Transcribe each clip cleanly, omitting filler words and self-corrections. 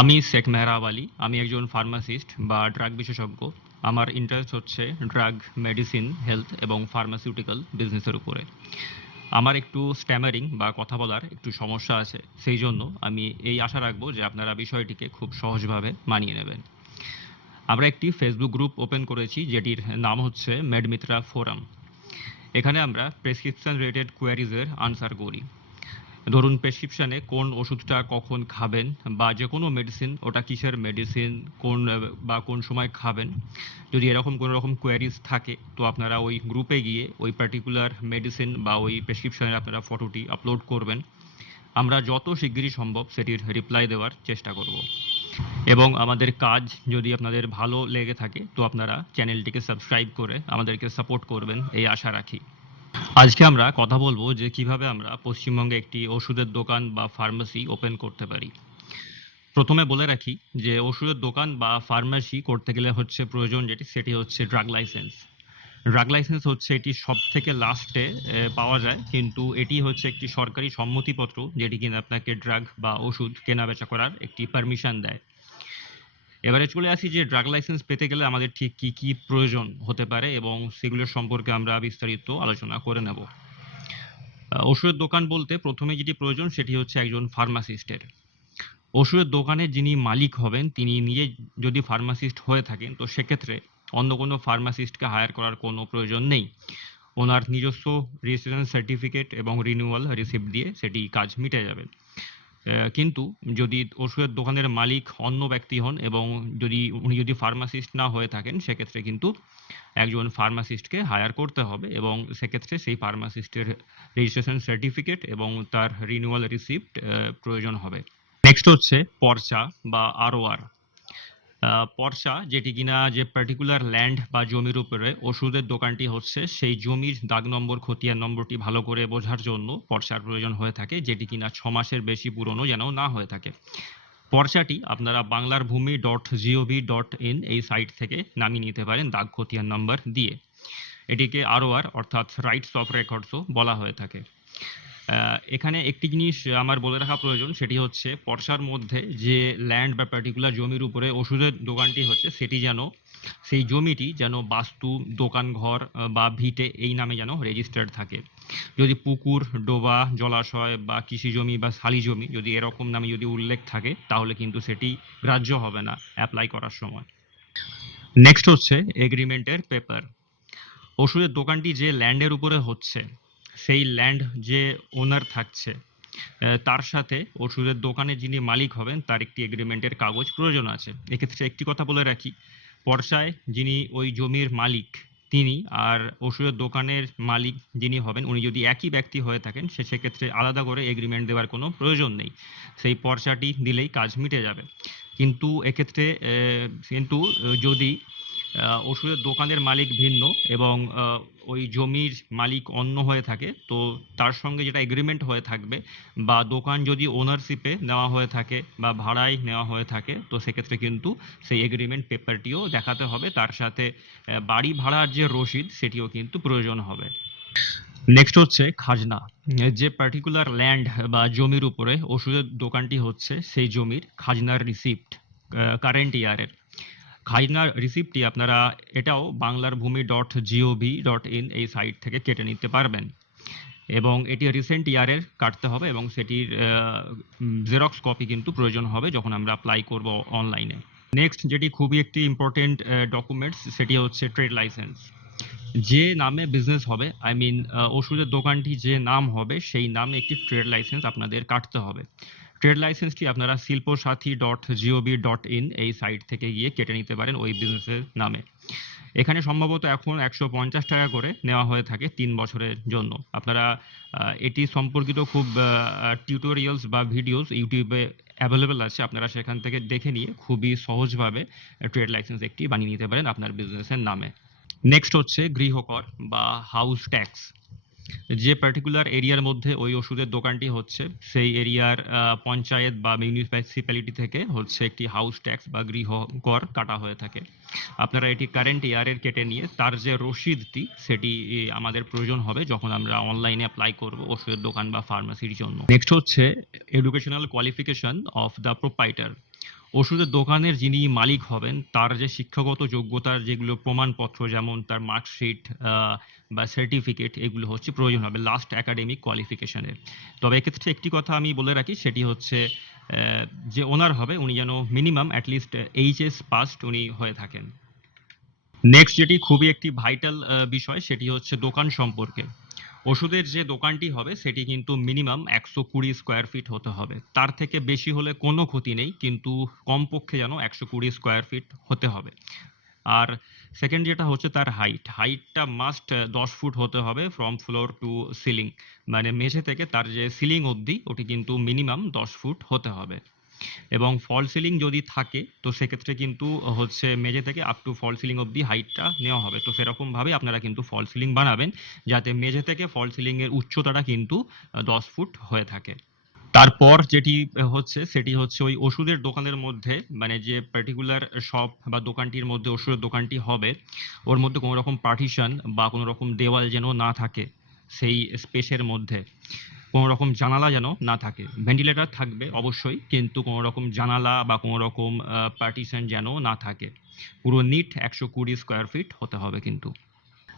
আমি শেখ মেহরাব আলী। আমি একজন ফার্মাসিস্ট বা ড্রাগ বিশেষজ্ঞ। আমার ইন্টারেস্ট হচ্ছে ড্রাগ, মেডিসিন, হেলথ এবং ফার্মাসিউটিক্যাল বিজনেসের উপরে। আমার একটু স্ট্যামারিং বা কথা বলার একটু সমস্যা আছে, সেই জন্য আমি এই আশা রাখবো যে আপনারা বিষয়টিকে খুব সহজভাবে মানিয়ে নেবেন। আমরা একটি ফেসবুক গ্রুপ ওপেন করেছি, যেটির নাম হচ্ছে মেডমিত্রা ফোরাম। এখানে আমরা প্রেসক্রিপশন রিলেটেড কোয়ারিজের আনসার করি। ধরুন, প্রেসক্রিপশনে কোন ওষুধটা কখন খাবেন, বা যে কোনো মেডিসিন ওটা কিসের মেডিসিন, কোন বা কোন সময় খাবেন। যদি এরকম কোনো রকম কোয়ারিজ থাকে, তো আপনারা ওই গ্রুপে গিয়ে ওই পার্টিকুলার মেডিসিন বা ওই প্রেসক্রিপশনের আপনারা ফটোটি আপলোড করবেন। আমরা যত শিগগিরই সম্ভব সেটির রিপ্লাই দেওয়ার চেষ্টা করব। এবং আমাদের কাজ যদি আপনাদের ভালো লেগে থাকে, তো আপনারা চ্যানেলটিকে সাবস্ক্রাইব করে আমাদেরকে সাপোর্ট করবেন, এই আশা রাখি। আজকে আমরা কথা বলবো যে কিভাবে আমরা পশ্চিমবঙ্গে একটি ওষুধের দোকান বা ফার্মেসি ওপেন করতে পারি। প্রথমে বলে রাখি যে ওষুধের দোকান বা ফার্মেসি করতে গেলে হচ্ছে প্রয়োজন সেটি হচ্ছে ড্রাগ লাইসেন্স। ড্রাগ লাইসেন্স হচ্ছে এটি সব থেকে লাস্টে পাওয়া যায়, কিন্তু এটি হচ্ছে একটি সরকারি সম্মতিপত্র, যেটি কিনা আপনাকে ড্রাগ বা ওষুধ কেনা বেচা করার একটি পারমিশন দেয়। এবারে চলে আসি যে ড্রাগ লাইসেন্স পেতে গেলে আমাদের ঠিক কি কি প্রয়োজন হতে পারে, এবং সেগুলোর সম্পর্কে আমরা বিস্তারিত আলোচনা করে নেব। ওষুধের দোকান বলতে প্রথমে যেটি প্রয়োজন সেটি হচ্ছে একজন ফার্মাসিস্টের। ওষুধের দোকানের যিনি মালিক হবেন তিনি নিজে যদি ফার্মাসিস্ট হয়ে থাকেন, তো সেক্ষেত্রে অন্য কোনো ফার্মাসিস্টকে হায়ার করার কোনো প্রয়োজন নেই। ওনার নিজস্ব রেজিস্ট্রেশন সার্টিফিকেট এবং রিনিউয়াল রিসিপ্ট দিয়ে সেটি কাজ মিটে যাবে। কিন্তু যদি ওষুধের দোকানের মালিক অন্য ব্যক্তি হন এবং উনি যদি ফার্মাসিস্ট না হয়ে থাকেন, সেক্ষেত্রে কিন্তু একজন ফার্মাসিস্টকে হায়ার করতে হবে, এবং সেক্ষেত্রে সেই ফার্মাসিস্টের রেজিস্ট্রেশন সার্টিফিকেট এবং তার রিনিউয়াল রিসিপ্ট প্রয়োজন হবে। নেক্সট হচ্ছে পর্চা বা ROR। পর্চা যেটি কিনা যে পার্টিকুলার ল্যান্ড বা জমির উপরে ওষুধের দোকানটি হচ্ছে, সেই জমির দাগ নম্বর, খতিয়ান নম্বরটি ভালো করে বোঝার জন্য পর্চার প্রয়োজন হয়ে থাকে, যেটি কিনা 6 মাসের বেশি পুরনো যেন না হয়ে থাকে। পর্চাটি আপনারা banglarbhumi.gov.in এই সাইট থেকে নামিয়ে নিতে পারেন দাগ খতিয়ান নম্বর দিয়ে। এটিকে ROR অর্থাৎ রাইটস অফ রেকর্ডসও বলা হয়ে থাকে। এখানে একটি জিনিস আমার বলে রাখা প্রয়োজন, সেটি হচ্ছে পর্চার মধ্যে যে ল্যান্ড বা পার্টিকুলার জমির উপরে ওষুধের দোকানটি হচ্ছে, সেটি যেন সেই জমিটি যেন বাস্তু, দোকান ঘর বা ভিটে এই নামে যেন রেজিস্টার্ড থাকে। যদি পুকুর, ডোবা, জলাশয় বা কৃষি জমি বা শালি জমি যদি এরকম নামে যদি উল্লেখ থাকে, তাহলে কিন্তু সেটি গ্রাহ্য হবে না অ্যাপ্লাই করার সময়। নেক্সট হচ্ছে এগ্রিমেন্টের পেপার। ওষুধের দোকানটি যে ল্যান্ডের উপরে হচ্ছে, সেই ল্যান্ড যে ওনার থাকছে, তার সাথে ওষুধের দোকানে যিনি মালিক হবেন তার একটি এগ্রিমেন্টের কাগজ প্রয়োজন আছে। এক্ষেত্রে একটি কথা বলে রাখি, পর্চায় যিনি ওই জমির মালিক তিনি আর ওষুধের দোকানের মালিক যিনি হবেন উনি যদি একই ব্যক্তি হয়ে থাকেন, সেক্ষেত্রে আলাদা করে এগ্রিমেন্ট দেওয়ার কোনো প্রয়োজন নেই, সেই পর্চাটি দিলেই কাজ মিটে যাবে। কিন্তু এক্ষেত্রে যদি ওষুধের দোকানের মালিক ভিন্ন এবং ওই জমির মালিক অন্য হয়ে থাকে, তো তার সঙ্গে যেটা এগ্রিমেন্ট হয়ে থাকবে, বা দোকান যদি ওনারশিপে নেওয়া হয়ে থাকে বা ভাড়ায় নেওয়া হয়ে থাকে, তো সেক্ষেত্রে কিন্তু সেই এগ্রিমেন্ট পেপারটিও দেখাতে হবে, তার সাথে বাড়ি ভাড়ার যে রসিদ সেটিও কিন্তু প্রয়োজন হবে। নেক্সট হচ্ছে খাজনা। যে পার্টিকুলার ল্যান্ড বা জমির উপরে ওষুধের দোকানটি হচ্ছে, সেই জমির খাজনার রিসিপ্ট কারেন্ট ইয়ারের। খাজনার রিসিপ্টটি আপনারা এটাও banglarbhumi.gov.in এই সাইট থেকে কেটে নিতে পারবেন, এবং এটি রিসেন্ট ইয়ারের কাটতে হবে, এবং সেটির জেরক্স কপি কিন্তু প্রয়োজন হবে যখন আমরা অ্যাপ্লাই করব অনলাইনে। নেক্সট যেটি খুবই একটি ইম্পর্টেন্ট ডকুমেন্টস, সেটি হচ্ছে ট্রেড লাইসেন্স। যে নামে বিজনেস হবে, আই মিন ওষুধের দোকানটি যে নাম হবে, সেই নামে একটি ট্রেড লাইসেন্স আপনাদের কাটতে হবে। ট্রেড লাইসেন্সটি আপনারা silposathi.gov.in এই সাইট থেকে গিয়ে কেটে নিতে পারেন ওই বিজনেসের নামে। এখানে সম্ভবত এখন 150 টাকা করে নেওয়া হয়ে থাকে 3 বছরের জন্য। আপনারা এটি সম্পর্কিত খুব টিউটোরিয়ালস বা ভিডিওস ইউটিউবে অ্যাভেলেবেল আছে, আপনারা সেখান থেকে দেখে নিয়ে খুবই সহজভাবে ট্রেড লাইসেন্স একটি বানিয়ে নিতে পারেন আপনার বিজনেসের নামে। নেক্সট হচ্ছে গৃহকর বা হাউস ট্যাক্স। যে পার্টিকুলার এরিয়ার মধ্যে ওই ওষুধের দোকানটি হচ্ছে, সেই এরিয়ার পঞ্চায়েত বা মিউনিসিপ্যালিটি থেকে হচ্ছে একটি হাউস ট্যাক্স বা গৃহকর কাটা হয়ে থাকে। আপনারা এটি কারেন্ট ইয়ারের কেটে নিয়ে তার যে রসিদটি সেটি আমাদের প্রয়োজন হবে যখন আমরা অনলাইনে অ্যাপ্লাই করব ওষুধের দোকান বা ফার্মাসির জন্য। নেক্সট হচ্ছে educational qualification of the proprietor. ওষুধের দোকানের যিনি মালিক হবেন তার যে শিক্ষাগত যোগ্যতার যেগুলো প্রমাণপত্র, যেমন তার মার্কশিট বা সার্টিফিকেট, এগুলো হচ্ছে প্রয়োজন হবে লাস্ট একাডেমিক কোয়ালিফিকেশনের। তবে এক্ষেত্রে একটি কথা আমি বলে রাখি, সেটি হচ্ছে যে ওনার হবে উনি যেন মিনিমাম অ্যাটলিস্ট এইচএস পাস্ট উনি হয়ে থাকেন। নেক্সট যেটি খুবই একটি ভাইটাল বিষয়, সেটি হচ্ছে দোকান সম্পর্কে। ওষুধের যে দোকানটি হবে সেটি কিন্তু মিনিমাম 120 স্কোয়ার ফিট হতে হবে। তার থেকে বেশি হলে কোনো ক্ষতি নেই, কিন্তু কমপক্ষে যেন 120 স্কোয়ার ফিট হতে হবে। আর সেকেন্ড যেটা হচ্ছে তার হাইটটা মাস্ট 10 ফুট হতে হবে ফ্রম ফ্লোর টু সিলিং, মানে মেঝে থেকে তার যে সিলিং অবধি ওটি কিন্তু মিনিমাম 10 ফুট হতে হবে। এবং ফল সিলিং যদি থাকে তো সেক্ষেত্রে কিন্তু হচ্ছে মেঝে থেকে আপ টু ফল সিলিং অবধি হাইটটা নেওয়া হবে। তো সেরকম ভাবে আপনারা কিন্তু ফল সিলিং বানাবেন যাতে মেঝে থেকে ফল সিলিং এর উচ্চতাটা কিন্তু 10 ফুট হয়ে থাকে। তারপর যেটি হচ্ছে সেটি হচ্ছে ওই ওষুধের দোকানের মধ্যে, মানে যে পার্টিকুলার শপ বা দোকানটির মধ্যে ওষুধের দোকানটি হবে, ওর মধ্যে কোনো রকম পার্টিশন বা কোনো রকম দেওয়াল যেন না থাকে। সেই স্পেসের মধ্যে কোনো রকম জানালা যেন না থাকে। ভেন্টিলেটর থাকবে অবশ্যই, কিন্তু কোনো রকম জানালা বা কোনো রকম পার্টিশন যেন না থাকে। পুরো নিট 120 স্কোয়ার ফিট হতে হবে কিন্তু।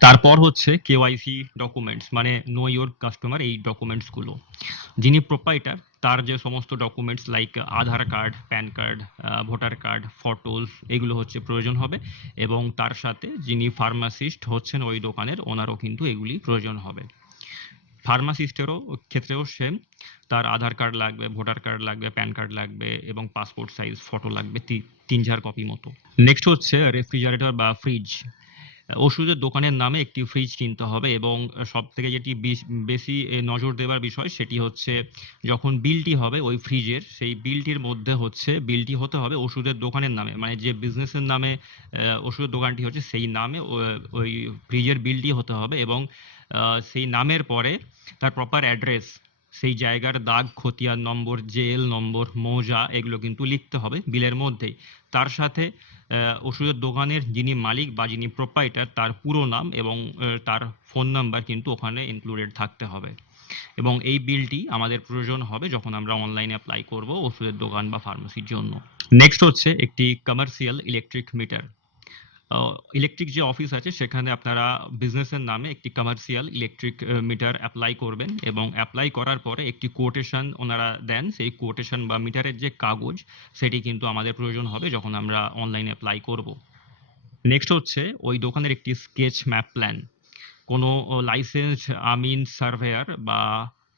তারপর হচ্ছে কেওয়াইসি ডকুমেন্টস, মানে নো ইওর কাস্টমার, এই ডকুমেন্টসগুলো। যিনি প্রোপাইটার তার যে সমস্ত documents like Aadhaar card, PAN card, voter card, photos, এগুলো হচ্ছে প্রয়োজন হবে। এবং তার সাথে যিনি ফার্মাসিস্ট হচ্ছেন ওই দোকানের, ওনারও কিন্তু এগুলি প্রয়োজন হবে। ফার্মাসিস্টেরও ক্ষেত্রেও সেম, তার আধার কার্ড লাগবে, ভোটার কার্ড লাগবে, প্যান কার্ড লাগবে এবং পাসপোর্ট সাইজ ফটো লাগবে 3-4 কপি মতো। নেক্সট হচ্ছে রেফ্রিজারেটর বা ফ্রিজ। ওষুধের দোকানের নামে একটি ফ্রিজ কিনতে হবে। এবং সব থেকে যেটি বেশি নজর দেওয়ার বিষয় সেটি হচ্ছে যখন বিলটি হবে ওই ফ্রিজের, সেই বিলটির মধ্যে হচ্ছে বিলটি হতে হবে ওষুধের দোকানের নামে, মানে যে বিজনেসের নামে ওষুধের দোকানটি হচ্ছে সেই নামে ওই ফ্রিজের বিলটি হতে হবে। এবং সেই নামের পরে তার প্রপার অ্যাড্রেস, সেই জায়গার দাগ, খতিয়ান নম্বর, জেল নম্বর, মৌজা, এগুলো কিন্তু লিখতে হবে বিলের মধ্যেই। তার সাথে ওষুধের দোকানের যিনি মালিক বা যিনি প্রোপাইটার তার পুরো নাম এবং তার ফোন নাম্বার কিন্তু ওখানে ইনক্লুডেড থাকতে হবে। এবং এই বিলটি আমাদের প্রয়োজন হবে যখন আমরা অনলাইনে অ্যাপ্লাই করব ওষুধের দোকান বা ফার্মেসির জন্য। নেক্সট হচ্ছে একটি কমার্শিয়াল ইলেকট্রিক মিটার। ইলেকট্রিক যে অফিস আছে সেখানে আপনারা বিজনেসের নামে একটি কমার্শিয়াল ইলেকট্রিক মিটার অ্যাপ্লাই করবেন। এবং অ্যাপ্লাই করার পরে একটি কোটেশন ওনারা দেন, সেই কোটেশন বা মিটারের যে কাগজ সেটি কিন্তু আমাদের প্রয়োজন হবে যখন আমরা অনলাইনে অ্যাপ্লাই করব। নেক্সট হচ্ছে ওই দোকানের একটি স্কেচ ম্যাপ প্ল্যান। কোনো লাইসেন্স আমিন সার্ভেয়ার বা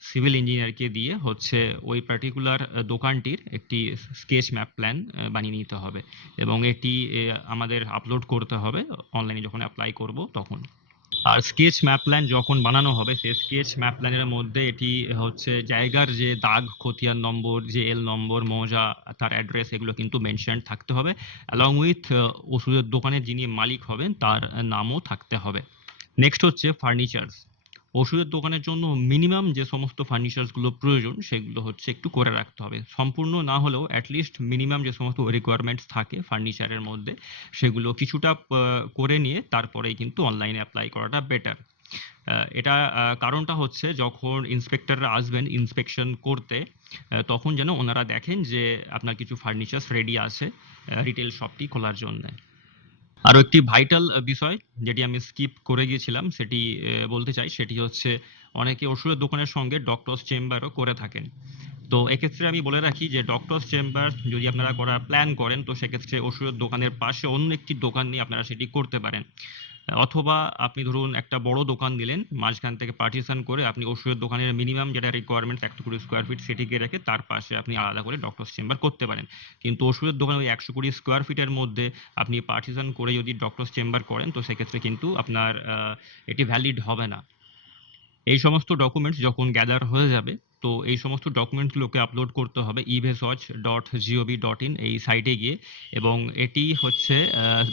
সিভিল ইঞ্জিনিয়ারকে দিয়ে হচ্ছে ওই পার্টিকুলার দোকানটির একটি স্কেচ ম্যাপ প্ল্যান বানিয়ে নিতে হবে। এবং এটি আমাদের আপলোড করতে হবে অনলাইনে যখন অ্যাপ্লাই করব তখন। আর স্কেচ ম্যাপ প্ল্যান যখন বানানো হবে সেই স্কেচ ম্যাপ প্ল্যানের মধ্যে এটি হচ্ছে জায়গার যে দাগ, খতিয়ান নম্বর, যে এল নম্বর, মৌজা, তার অ্যাড্রেস, এগুলো কিন্তু মেনশন থাকতে হবে। অ্যালং উইথ ওষুধের দোকানের যিনি মালিক হবেন তার নামও থাকতে হবে। নেক্সট হচ্ছে ফার্নিচার্স। ওষুধের দোকানের জন্য মিনিমাম যে সমস্ত ফার্নিচার্সগুলো প্রয়োজন সেগুলো হচ্ছে একটু করে রাখতে হবে। সম্পূর্ণ না হলেও অ্যাটলিস্ট মিনিমাম যে সমস্ত রিকোয়ারমেন্টস থাকে ফার্নিচারের মধ্যে সেগুলো কিছুটা করে নিয়ে তারপরেই কিন্তু অনলাইনে অ্যাপ্লাই করাটা বেটার। এটা কারণটা হচ্ছে যখন ইন্সপেক্টররা আসবেন ইন্সপেকশন করতে, তখন যেন ওনারা দেখেন যে আপনার কিছু ফার্নিচার্স রেডি আছে রিটেল শপটি খোলার জন্যে। আরো একটি ভাইটাল বিষয় যেটি আমি স্কিপ করে গিয়েছিলাম সেটি বলতে চাই, সেটি হচ্ছে অনেকে ওষুধের দোকানের সঙ্গে ডক্টরস চেম্বারও করে থাকেন। তো এক্ষেত্রে আমি বলে রাখি যে ডক্টরস চেম্বার যদি আপনারা করার প্ল্যান করেন তো সেক্ষেত্রে ওষুধের দোকানের পাশে অন্য একটি দোকান নিয়ে আপনারা সেটি করতে পারেন। অথবা আপনি ধরুন একটা বড় দোকান দিলেন, মাঝখান থেকে পার্টিশন করে আপনি ওষুধের দোকানের মিনিমাম যেটা রিকোয়ারমেন্টস 120 স্কোয়ার ফিট সেটিকে রেখে তার পাশে আপনি আলাদা করে ডক্টরস চেম্বার করতে পারেন। কিন্তু ওষুধের দোকানে ওই 120 স্কোয়ার ফিটের মধ্যে আপনি পার্টিশন করে যদি ডক্টরস চেম্বার করেন তো সেক্ষেত্রে কিন্তু আপনার এটি ভ্যালিড হবে না। এই সমস্ত ডকুমেন্টস যখন গ্যাদার হয়ে যাবে তো এই সমস্ত ডকুমেন্টগুলোকে আপলোড করতে হবে evswatch.gov.in এই সাইটে গিয়ে। এবং এটি হচ্ছে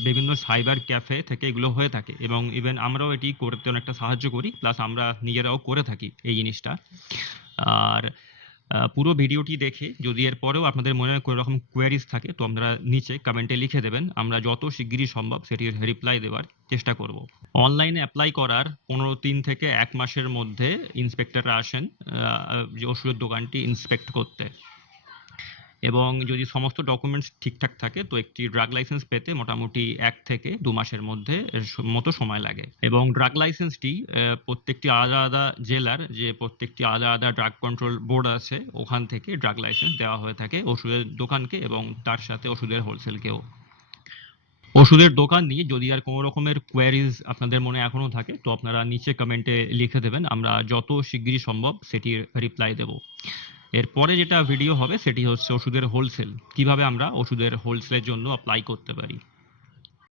বিভিন্ন সাইবার ক্যাফে থেকে এগুলো হয়ে থাকে এবং ইভেন আমরাও এটি করতে অনেকটা সাহায্য করি, প্লাস আমরা নিজেরাও করে থাকি এই জিনিসটা। আর পুরো ভিডিওটি দেখে যদি এর পরেও আপনাদের মনে কোনো রকম কোয়ারিজ থাকে তো আপনারা নিচে কমেন্টে লিখে দেবেন, আমরা যত শিগগিরই সম্ভব সেটির রিপ্লাই দেওয়ার চেষ্টা করব। অনলাইনে অ্যাপ্লাই করার 15 দিন থেকে 1 মাসের মধ্যে ইন্সপেক্টররা আসেন যে ওষুধের দোকানটি ইন্সপেক্ট করতে। এবং যদি সমস্ত ডকুমেন্টস ঠিকঠাক থাকে তো একটি ড্রাগ লাইসেন্স পেতে মোটামুটি 1 থেকে 2 মাসের মধ্যে মতো সময় লাগে। এবং ড্রাগ লাইসেন্সটি প্রত্যেকটি আলাদা আলাদা জেলার যে প্রত্যেকটি আলাদা আলাদা ড্রাগ কন্ট্রোল বোর্ড আছে ওখান থেকে ড্রাগ লাইসেন্স দেওয়া হয়ে থাকে ওষুধের দোকানকে এবং তার সাথে ওষুধের হোলসেলকেও। ওষুধের দোকান নিয়ে যদি আর কোনো রকমের কোয়ারিজ আপনাদের মনে এখনো থাকে তো আপনারা নিচে কমেন্টে লিখে দেবেন, আমরা যত শিগগিরই সম্ভব সেটির রিপ্লাই দেব। এরপরে যেটা ভিডিও হবে সেটি হচ্ছে ওষুধের হোলসেল, কিভাবে আমরা ওষুধের হোলসেলের জন্য অ্যাপ্লাই করতে পারি।